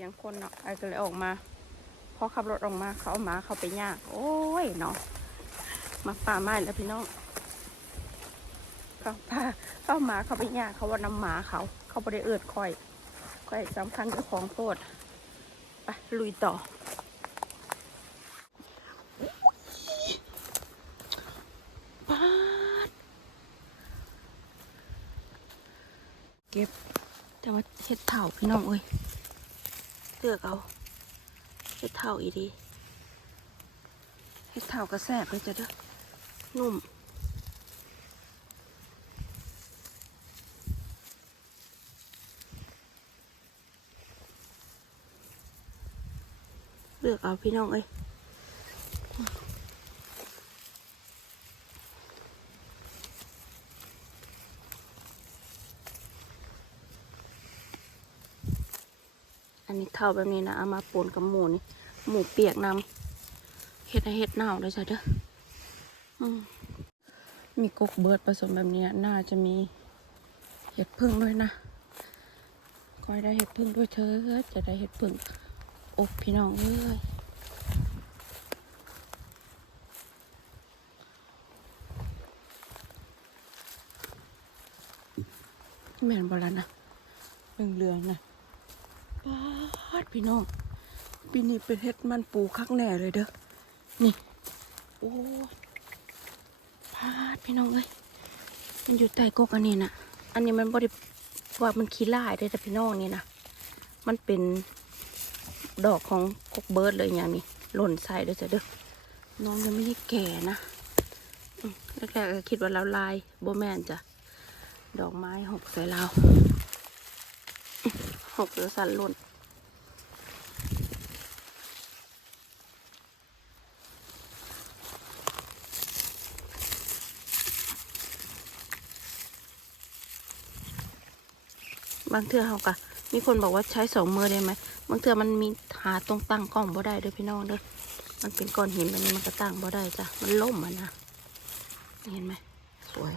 เสียงคนเนาะไอ้ก็เลยออกมาพอขับรถออกมาเขาเอาหมาเขาไปย่างโอ้ยเนาะมาป่าไม้แล้วพี่น้องเขาพาเขาเอาหมาเขาไปย่างเขาว่าน้ำหมาเขา เขาไม่ได้เอิดคอยคอยสำคัญคือของโปรดไปลุยต่อปาดเก็บแต่ว่าเห็ดเถ่าพี่น้องเอ้ย เลือกเอาเห็ดเถ่าอีดีเห็ดเถ่ากระแสบเลยจ้ะเด้อนุ่มเลือกเอาพี่น้องเอ้ย เท่าแบบนี้นะเอามาปนกับหมูนี่หมูเปียกนำเห็ดเห็ดเน่าเลยจ้ะเด้อมมีกกเบิร์ดผสมแบบนี้น่าจะมีเห็ดพึ่งด้วยนะคอยได้เห็ดพึ่งด้วยเธอจะได้เห็ดพึ่งอบพี่น้องเอ้ยแม่นบอลนะเหลืองๆนะ ปาดพี่น้องปีนี้เป็นเฮ็ดมันปูคักแน่เลยเด้อนี่ โอ้พาดพี่น้องเอ้ยมันอยู่ใต้กกอันนี้นะอันนี้มันบริว่ามันขี้ล่ายได้แต่พี่น้องนี่นะมันเป็นดอกของกกเบิร์ดเลยอย่างนี้หล่นใส่เลยจ้ะเด้อน้องยังไม่ได้แก่นะอืมแรกๆก็คิดว่าเราลายโบแมนจ้ะดอกไม้หกใส่เรา หกแล้วสั่นหล่นบางเทื่อเขากะมีคนบอกว่าใช้สองมือได้ไหม บางเทื่อมันมีหาตรงตั้งกล้องบ่ได้เด้อพี่น้องเด้อ มันเป็นก้อนหินแบบนี้มันก็ตั้งบ่ได้จ้ะ มันล่มอะนะ เห็นไหมสวย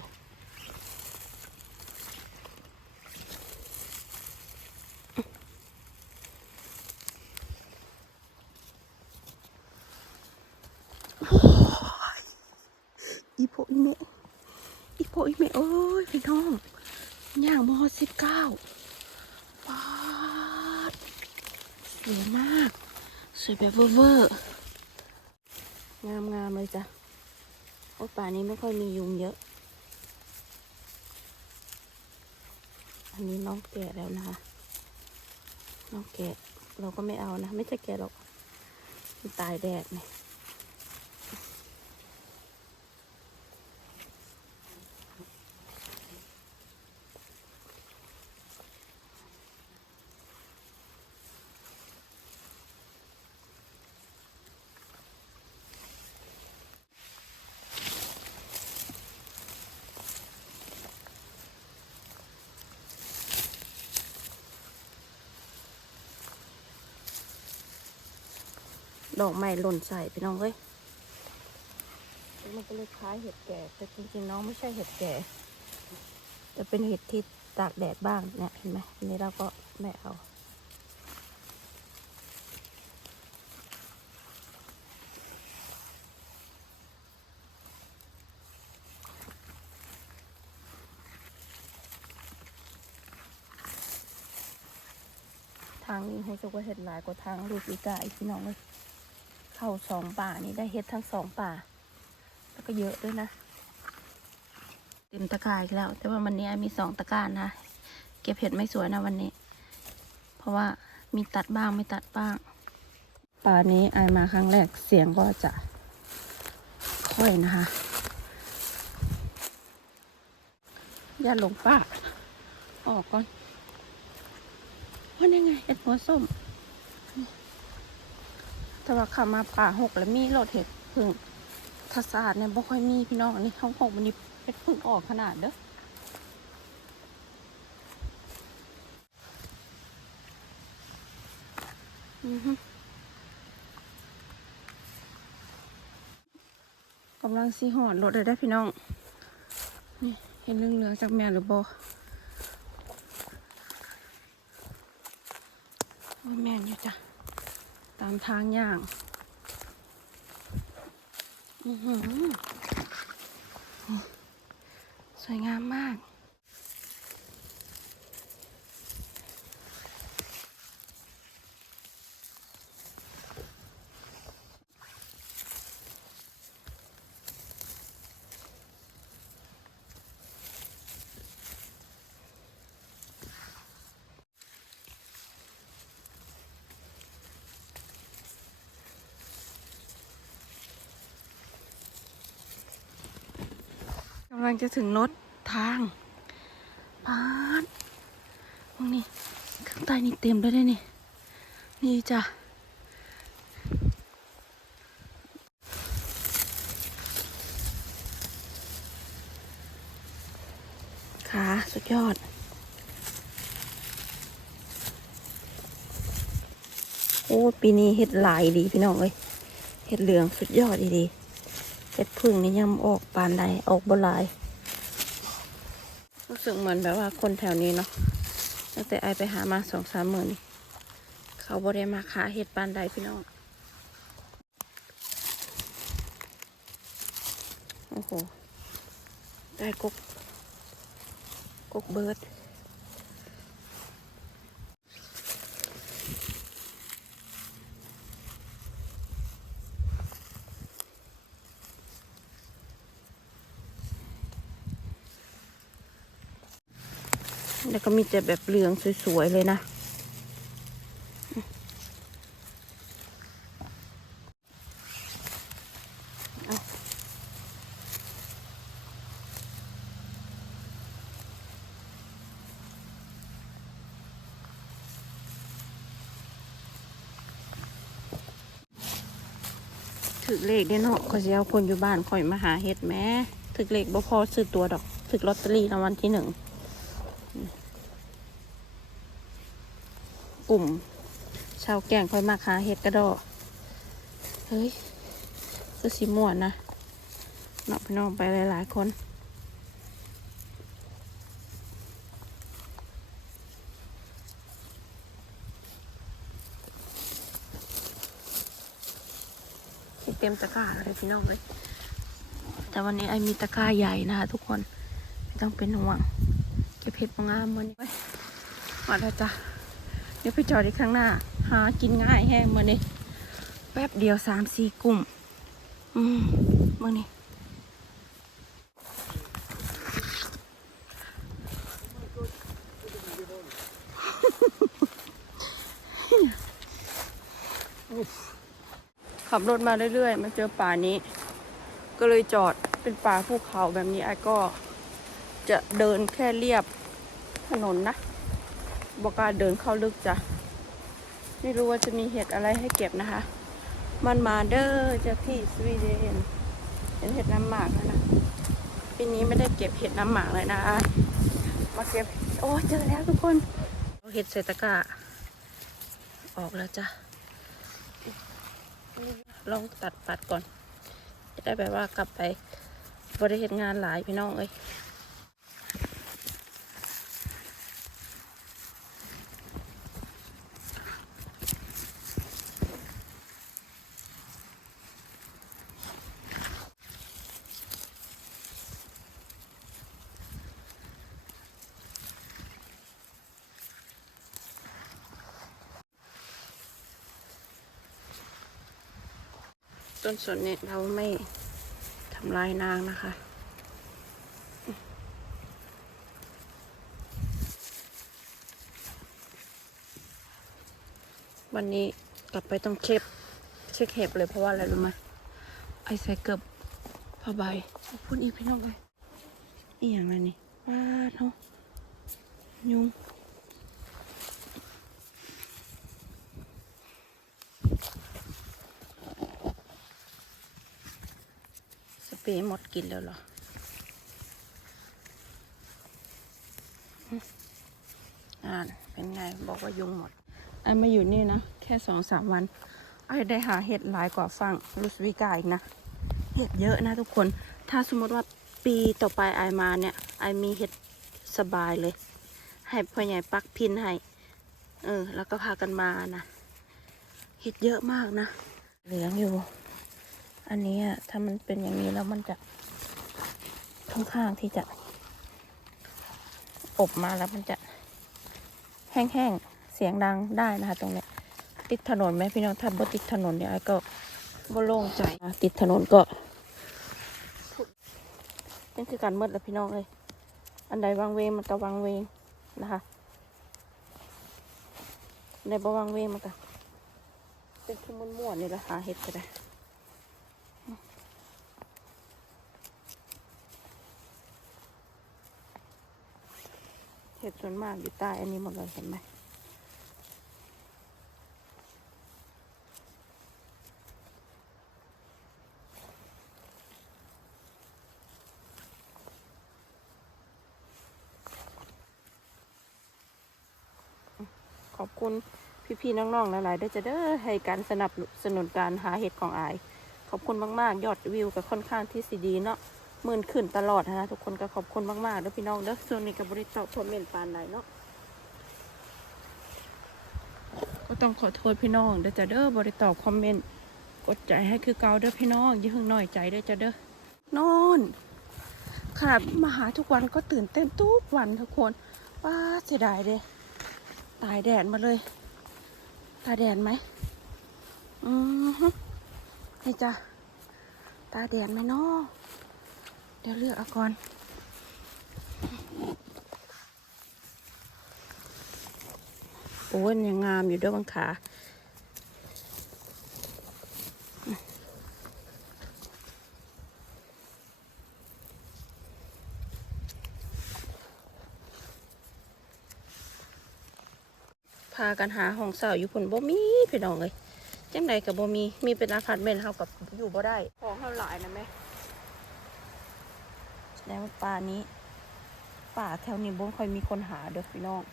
โอ้ยอีโพอีเมะอีโพอีเมะโอ้ยพี่น้อง ย่างมอสิบเก้าปาดสวยมาก ส วยแบบเวอร์งามงามๆเลยจ้ะ โอ้ป่านี้ไม่ค่อยมียุงเยอะ อันนี้น้องแก่แล้วนะคะ น้องแก่เราก็ไม่เอานะ ไม่ใช่แก่หรอกตายแดดเนี่ย ดอกไม้หล่นใส่พี่น้องเอ้ยมันก็เลยคล้ายเห็ดแก่ แต่จริงๆน้องไม่ใช่เห็ดแก่แต่เป็นเห็ดที่ตากแดดบ้างเนี่ยเห็นไหมอันนี้เราก็ไม่เอาทางนี้ให้สุกว่าเห็ดหลายกว่าทางลูกอีกาอีกพี่น้องเลย เข้าสองป่านี่ได้เห็ดทั้งสองป่า แล้วก็เยอะด้วยนะ เต็มตะกร้าอีกแล้ว แต่ว่าวันนี้มีสองตะกร้านะ เก็บเห็ดไม่สวยนะวันนี้ เพราะว่ามีตัดบ้างไม่ตัดบ้าง ป่านี้อายมาครั้งแรกเสียงก็จะค่อยนะคะอย่าหลงป่าออกก่อนว่านี่ไงเห็ดหัวส้ม แต่ว่าขับมาป่าหกแล้วมีรถเห็ดพึ่งทศาสตร์เนี่ยบ่ค่อยมีพี่น้องอันนี้ห้องหกมันนี่เห็ดพึ่งออกขนาดเด้ออือฮึกำลังสีหอดรถเลยได้พี่น้อง นี่เห็นเรื่องเหลืองๆจากแม่หรือบ่โอ้ยแม่นอยู่จ้ะ ตามทางย่าง สวยงามมาก กำลังจะถึงรถทางปาดตรงนี้ข้างใต้นี่เต็มเลยได้นี่ นี่จ้ะขาสุดยอดโอ้ปีนี้เห็ดหลายดีพี่น้องเอ้ยเห็ดเหลืองสุดยอดดีดี ดพึ่งนี่ยังออกปานใดออกบหลาย รู้สึกเหมือนแบบว่าคนแถวนี้เนาะตั้งแต่ไอไปหามาสองสามหมื่นเขาบ่ได้มาขาเห็ดปานใดพี่น้องโอ้โหได้กกกกเบิร์ด ก็มีแต่แบบเหลืองสวยๆเลยนะ ถึกเลขเด้เนาะขอยสิเอาคนอยู่บ้านข่อยมาหาเฮ็ดแม่ถึกเลขบ่พอซื้อตัวดอก ถึกลอตเตอรี่รางวัลที่หนึ่ง กลุ่ม ชาวแก่งคอยมาคาเห็ดกระดอกเฮ้ยคือสีม่วนนะเนาะพี่น้องไปหลายๆคนเต็มตะกร้าเลยพี่น้องเลย แต่วันนี้ไอมีตะกร้าใหญ่นะคะทุกคน ไม่ต้องเป็นห่วง เก็บเห็ดมางามวันนี้มาแล้วจ้ะ เดี๋ยวไปจอดอีกข้างหน้า หากินง่ายแห้งมื่อนี้แป๊บเดียวสามสี่กลุ่ม อืมมื่อนี้ขับรถมาเรื่อยๆ มาเจอป่านี้ ก็เลยจอดเป็นป่าภูเขาแบบนี้ไอ้ก็จะเดินแค่เรียบถนนนะ บอกล้าเดินเข้าลึกจ้ะ ไม่รู้ว่าจะมีเห็ดอะไรให้เก็บนะคะ มันมาเดอร์จากที่สวีเดนเห็นเห็ดน้ำหมากแล้วนะปีนี้ไม่ได้เก็บเห็ดน้ำหมากเลยนะ มาเก็บ โอ้เจอแล้วทุกคน เห็ดเศรษฐกาออกแล้วจ้ะ ลองตัดปัดก่อน จะได้แบบว่ากลับไปบริเหตุงานหลายพี่น้องเอ้ย ต้นสนเนี่ยเราไม่ทำลายนางนะคะ วันนี้กลับไปต้องเช็คเช็คเห็บเลยเพราะว่าอะไรรู้ไหมไอใส่เกือบผ้าใบพูดอีกพี่น้องเลยอีอย่างไรนี่ว้าเนาะยุง ปรย์หมดกินแล้วเหรออืมอ่านเป็นไงบอกว่ายุงหมด ไอมาอยู่นี่นะ แค่สองสามวัน ไอได้หาเห็ดหลายกว่าฟังลุสวิกาอีกนะ เห็ดเยอะนะทุกคน ถ้าสมมติว่าปีต่อไปไอมาเนี่ย ไอมีเห็ดสบายเลย ให้พ่อใหญ่ปักพินให้ เออ แล้วก็พากันมานะ เห็ดเยอะมากนะ เหลืองอยู่ อันนี้อะถ้ามันเป็นอย่างนี้แล้วมันจะค่อนข้างที่จะ อบมาแล้วมันจะแห้งๆ เสียงดังได้นะคะ ตรงเนี้ยติดถนนไหมพี่น้องถ้าบ่ติดถนนเนี่ยไอ้ก็บ่โล่งใจติดถนนก็เป็นคือการมืดแล้วพี่น้องเลย อันใดวางเวงมันก็วางเวงนะคะอันบ่วางเวงมันก็เป็นคือมันม่วนๆนี่แหละหาเห็ดก็ได้ เห็ดส่วนมากอยู่ใต้อันนี้หมดเลยเห็นไหมขอบคุณพี่ๆน้องๆหลายๆด้วยจะเด้อให้การสนับสนุนการหาเห็ดของอาย ขอบคุณมากๆ ยอดวิวก็ค่อนข้างที่สีดีเนาะ หมื่นขึ้นตลอดนะทุกคนก็ขอบคุณมากๆเด้อพี่น้องเด้อส่วนนี้กับบริษัทคอมเมนต์ปานใดเนาะก็ต้องขอโทษพี่น้องเด้อจะเด้อบริตอบคอมเมนต์กดใจให้คือเก่าเด้อพี่น้องอย่าเพิ่งน้อยใจเด้อจะเด้อนอนขนาดมาหาทุกวันก็ตื่นเต้นทุกวันทุกคนว้าเสียดายเด้ตายแดดมาเลย ตายแดดไหมอือฮึนี่จ้ะตาแดดไหมนาะ เดี๋ยวเลือกเอาก่อนโอ้ยยังงามอยู่ด้วยบังขาพากันหาห้องเสาอยู่ผลบ่มีพี่น้องเลยจังใดกับบ่มีมีเป็นอาพาร์ตเมนต์เฮากับอยู่บ่ได้ของเฮาหลายนะแม่ แล้วป่านี้ป่าแถวนี้บ่ค่อยมีคนหาเด้อพี่น้อง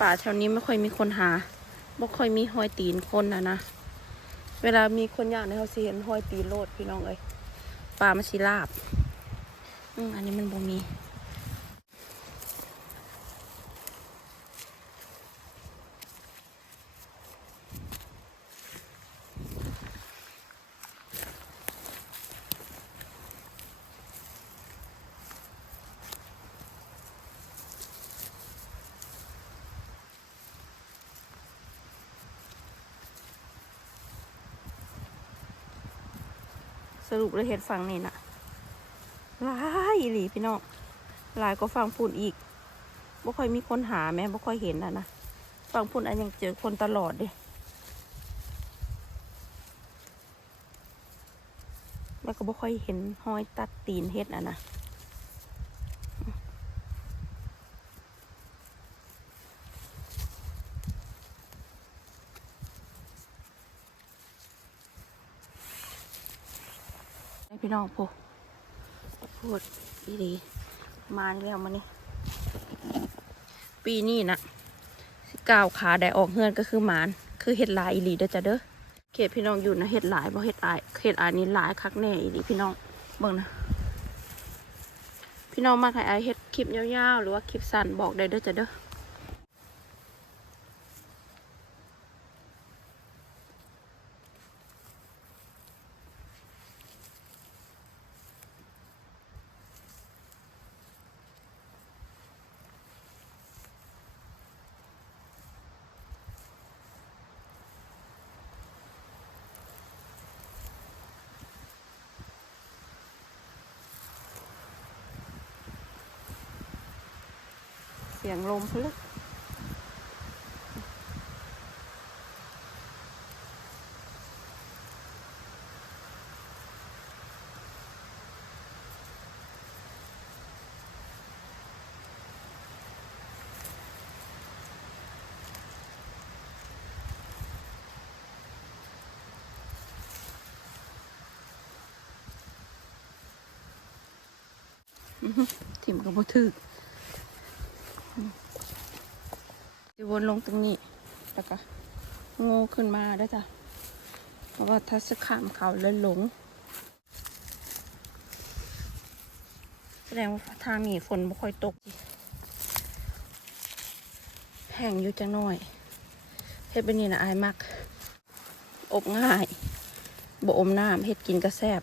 ป่าแถวนี้ไม่ค่อยมีคนหาบ่ค่อยมีหอยตีนคนนะนะเวลามีคนอย่างในเขาสิเห็นหอยตีนโลดพี่น้องเอ้ยป่ามันสิลาบ อืมอันนี้มันบ่มี รุปเลยเห็ดฝั่งนี่นะหลายอีหลีพี่น้องหลายก็ฝั่งปุ่นอีกบ่ค่อยมีคนหาแม่บ่ค่อยเห็นนะนะฝั่งปุ่นอันยังเจอคนตลอดเด้แล้วก็บ่ค่อยเห็นห้อยตัดตีนเห็ดอะนะ น้องพูพูดอีดีมาแล้วมานี่ปีนี้นะสิก้าวขาได้ออกเฮือนก็คือหมาน คือเห็ดลายอีหลีเด้อจ้ะเด้อเขตพี่น้องอยู่นะเห็ดลายบ่เห็ดอายเห็ดอายนี่ลายคักแน่อีหลีพี่น้องเบิ่งนะพี่น้องมาใครไอเฮ็ดคลิปยาวๆ หรือว่าคลิปสั้นบอกได้เด้อจ้ะเด้อ ยงลมพลึกถิ่มกับบ่ถึก จะ วนลงตรงนี้ แล้วก็โง่ขึ้นมาได้วจ้ะ เพราะว่าถ้าสขามเขาเลยหลง แสดงว่าทางนี้ฝนไม่ค่อยตก แห้งอยู่จังหน่อยเฮ็ดเป็นนี่นะอายมักอบง่ายบ่อมน้ำเฮ็ดกินก็แซ่บ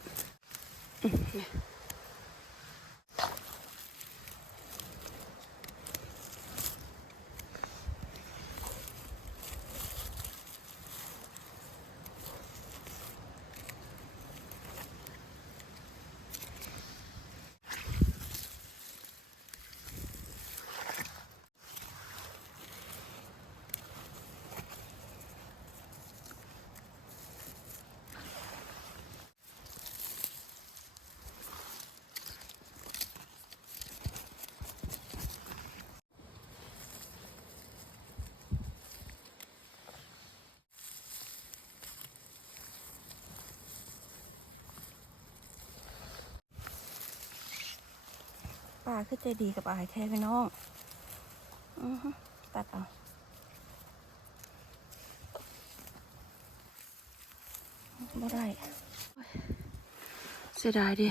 ปลาคือใจดีกับอายแท้พี่น้องอือฮึตัดเอาไม่ได้เสียดายดิ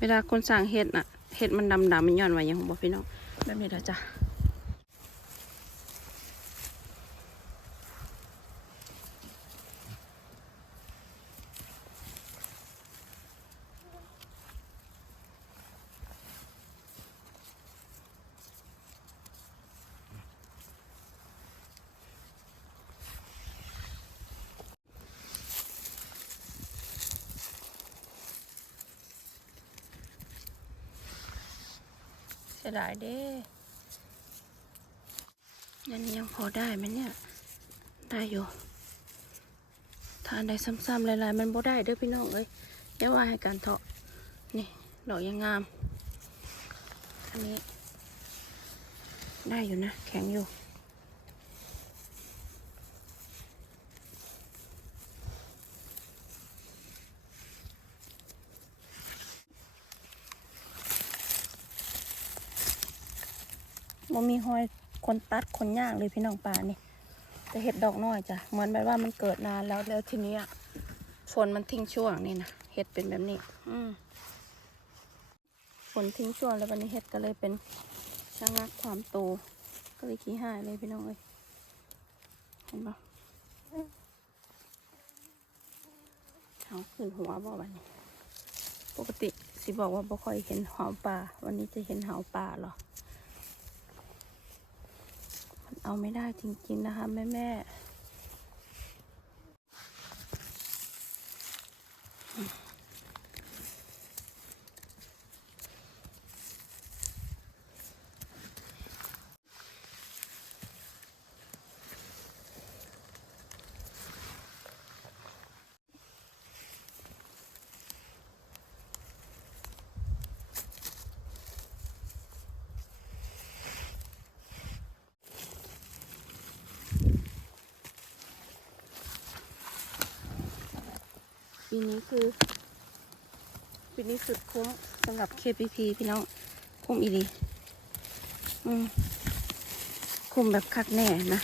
เวลาคนสั่งเห็ดน่ะ เห็ดมันดำๆมันย้อนไว้ยังบอกพี่น้องแบบนี้ละจ้ะ สียดายเด้ยันยังพอได้ไหมเนี่ย ได้อยู่ทานได้ซ้ำๆหลายๆมันบ่ได้เด้อพี่น้องเอ้ยอย่าว่าให้การเถาะนี่ดอกยังงาม อันนี้ ได้อยู่นะ แข็งอยู่ บ่มีหอย คนตัดคนย่างเลยพี่น้องป่านี่จะเห็ดดอกน้อยจ้ะเหมือนแบบว่ามันเกิดนานแล้วแล้วทีนี้อะฝนมันทิ้งช่วงนี่นะเห็ดเป็นแบบนี้ อืมฝนทิ้งช่วงแล้ววันนี้เห็ดก็เลยเป็นชะงักความโต ก็เลยขี้หายเลยพี่น้องเอ้ยเห็นปะเอาขึ้นหัวบ่วันนี้ ปกติสิบอกว่าบ่ค่อยเห็นหาวป่า วันนี้จะเห็นหาวป่าหรอ มัน เอาไม่ได้จริง ๆ นะคะ แม่แม่ ปีนี้คือ ปีนี้สุดคุ้มสำหรับ KPP พี่น้อง คุ้มอีดี อืมคุ้มแบบคักแน่นะ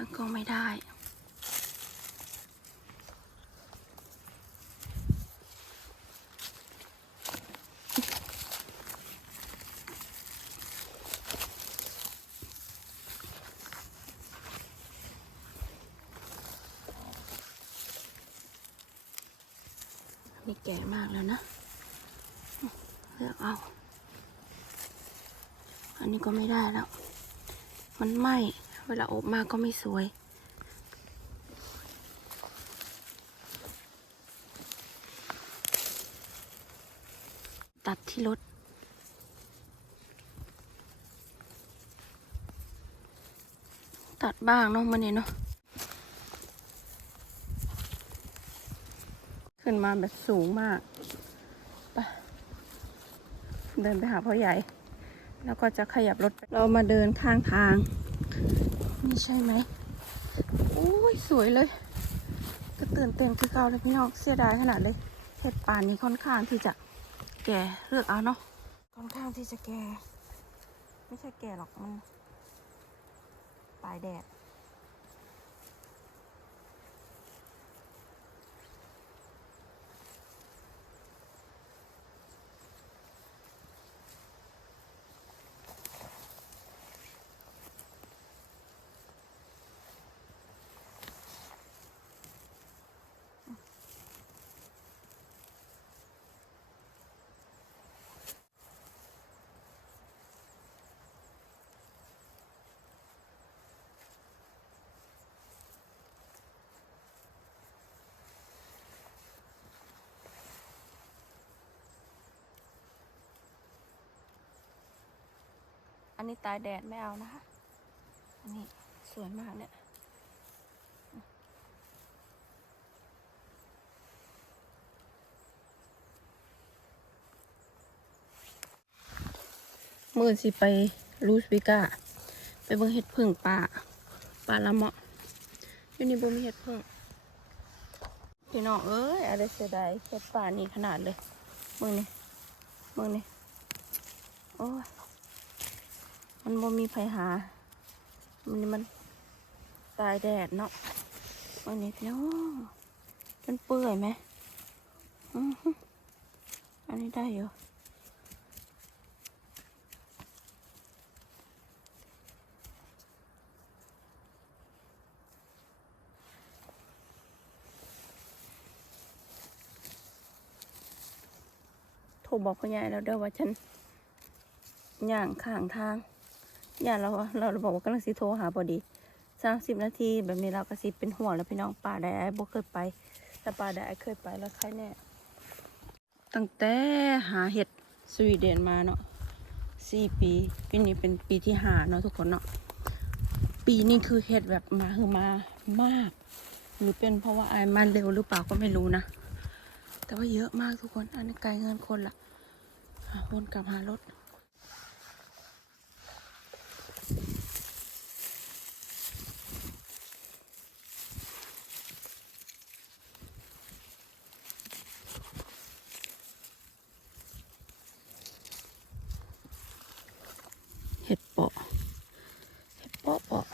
ตั้งกล้องไม่ได้ นี่แก่มากแล้วนะ เลือกเอา อันนี้ก็ไม่ได้แล้ว มันไหม้ เวลาอบมาก็ไม่สวย ตัดที่รถตัดบ้างเนาะมันเนี่ยเนาะขึ้นมาแบบสูงมากไปเดินไปหาพ่อใหญ่ แล้วก็จะขยับรถ เรามาเดินข้างทาง ใช่ไหมโอ้ยสวยเลยก็ตื่นเต้นคือเก่าเลยพี่น้องเสียดายขนาดเลยเห็ดป่านนี้ค่อนข้างที่จะแก่เลือกเอาเนาะค่อนข้างที่จะแก่ ไม่ใช่แก่หรอกมันตายแดด นนี้ตายแดดไม่เอานะคะ อันนี้สวยมากเนี่ย มือสิไปลูสวิก้า ไปเบิ่งเห็ดพึ่งป่าป่าละเมาะอยู่นี่บ่มีเห็ดพึ่งพี่น้องเอ้ยอะไรเสียดายเห็ดป่านี่ขนาดเลยมึงนี่มึงนี่โอ้ย มันบ่มีไผหา มันมันตายแดดเนาะวันนี้พี่น้องมันเปื่อยไหมอื้มอันนี้ได้อยู่โทรบอกพ่อใหญ่แล้วเด้อว่าฉัน อย่างข้างทาง อย่าเราเราบอกว่ากำลังสิโทรหาพอดีสามสิบนาทีแบบนี้เราก็สิเป็นห่วงแล้วพี่น้องป่าได้ไอ้บ่เคยไปแต่ป่าได้ไอ้เคยไปแล้วใครแน่ตั้งแต่หาเห็ดสวีเดนมาเนาะสี่ปีปีนี้เป็นปีที่หาเนาะทุกคนเนาะปีนี้คือเห็ดแบบมาคือมามากหรือเป็นเพราะว่าไอ้มาเร็วหรือเปล่าก็ไม่รู้นะ แต่ว่าเยอะมากทุกคนอันนี้ไกลเงินคนละวนกลับหารถ เห็ดเปาะ เห็ดเปาะเปาะ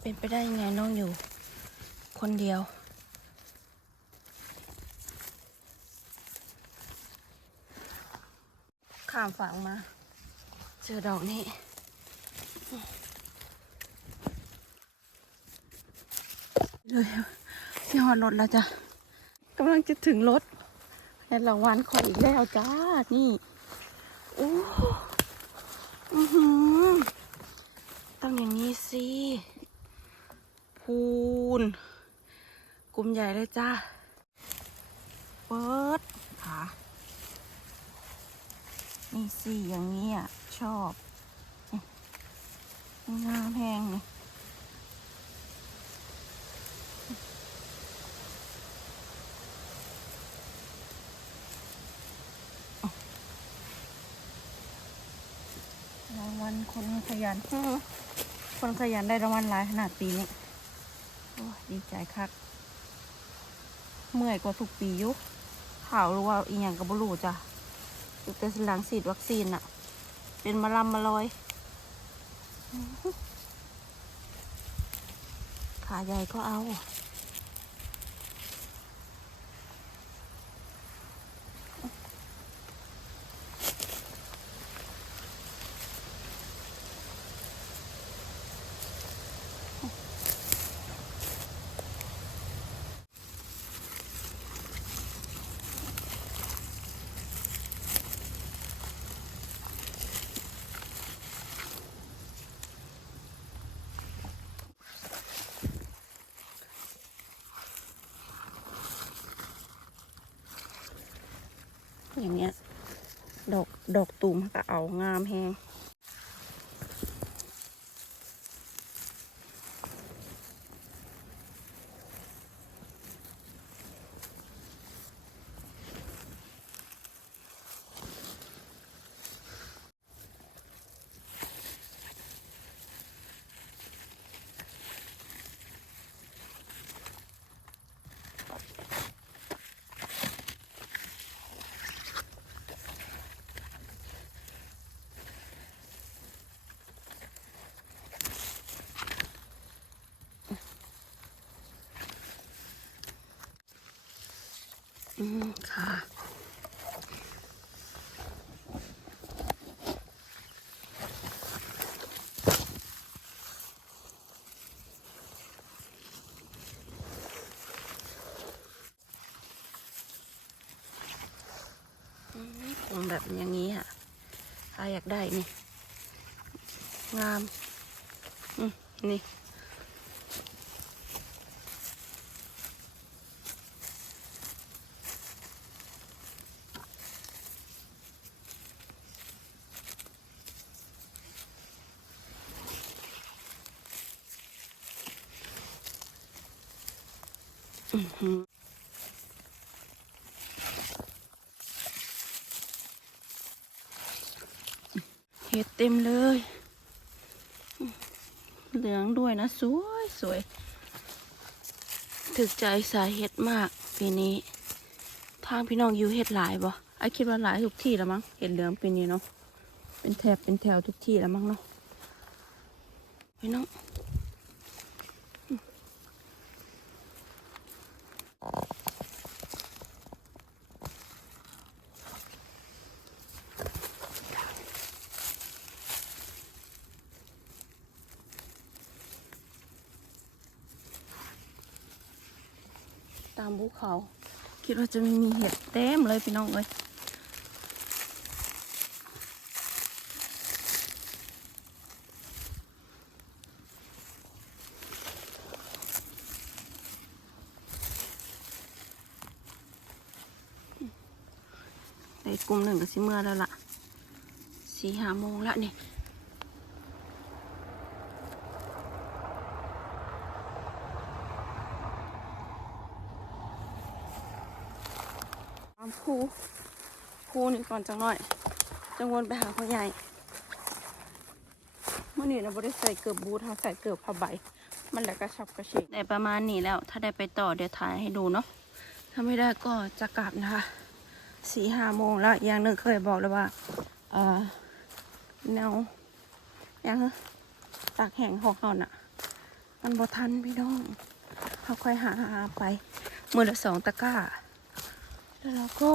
เป็นไปได้ยังไงน้องอยู่ คนเดียว ข้ามฝั่งมา เจอดอกนี้เลยที่หอดรถแล้วจ้ะกำลังจะถึงรถในรางวัลขออีกแล้วจ้า นี่โอ้อือหือต้องอย่างนี้สิพูน กลุ่มใหญ่เลยจ้าเปิดขานี่สิอย่างนี้อะ ชอบนี่งามแพงนี่รางวัลคนขยัน คนขยันได้รางวัลหลายขนาดปีนี้ โอ้ดีใจคัก เมื่อยกว่าทุกปีอยุข่าวรู้ว่าอีหยังกับบรูจ้ะแต่หลังฉีดวัคซีนอะเป็นมะลำมาลอย ขาใหญ่ก็เอา อย่างเงี้ย ดอกตูมก็เอางามแฮงอืมค่ะ อืมคง แบบอย่างนี้ค่ะใครอยากได้นี่ งามอืมนี่ อือหือเห็ดเต็มเลย เหลืองด้วยนะ สวยสวยถึ กใจสายเห็ดมากปีนี้ ทางพี่น้องอยู่เห็ดหลายบ่ไอคิดว่าหลายทุกที่แล้วมั้งเห็ดเหลืองปีนี้เนาะเป็นแถบเป็นแถวทุกที่แล้วมั้งเนาะพี่น้องามภูเขา คิดว่าจะไม่มีเห็ดเต็มเลยพี่น้องเอ้ยในกลุ่มหนึ่งก็สิเมื่อแล้วล่ะสี่หาโมงละนี่ ตามภูภูนี่ก่ อนจังหน่อย จังวนไปหาพ่อใหญ่เมื่อนี้เราไม่ได้ใส่เกือบบูทเราใส่เกือบผ้าใบ มันแล้วกระชับกระเฉงได้ประมาณนี้แล้ว ถ้าได้ไปต่อเดี๋ยวถ่ายให้ดูเนาะถ้าไม่ได้ก็จะกลับนะคะสี่ห้าโมงแล้วอย่างหนึ่งเคยบอกเลยว่าเอ่อแนวยังตากแห้งของเขาน่ะมันบ่ทันพี่น้องเขาค่อยหาหาไปมือละสองตะกร้า แล้วเราก็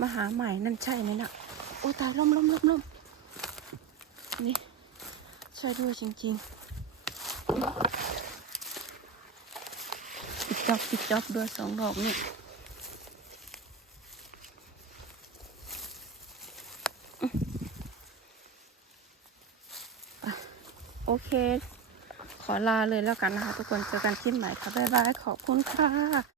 มาหาใหม่นั่นใช่ไหมนะ่ะโอ้ตายล่มล่มล่มล่มนี่ใช่ด้วยจริงๆปิดจอบปิดจอบด้วยสองดอกนี่โอเค ขอลาเลยแล้วกันนะคะ ทุกคนเจอกันคลิปใหม่ค่ะ บ๊ายบาย ขอบคุณค่ะ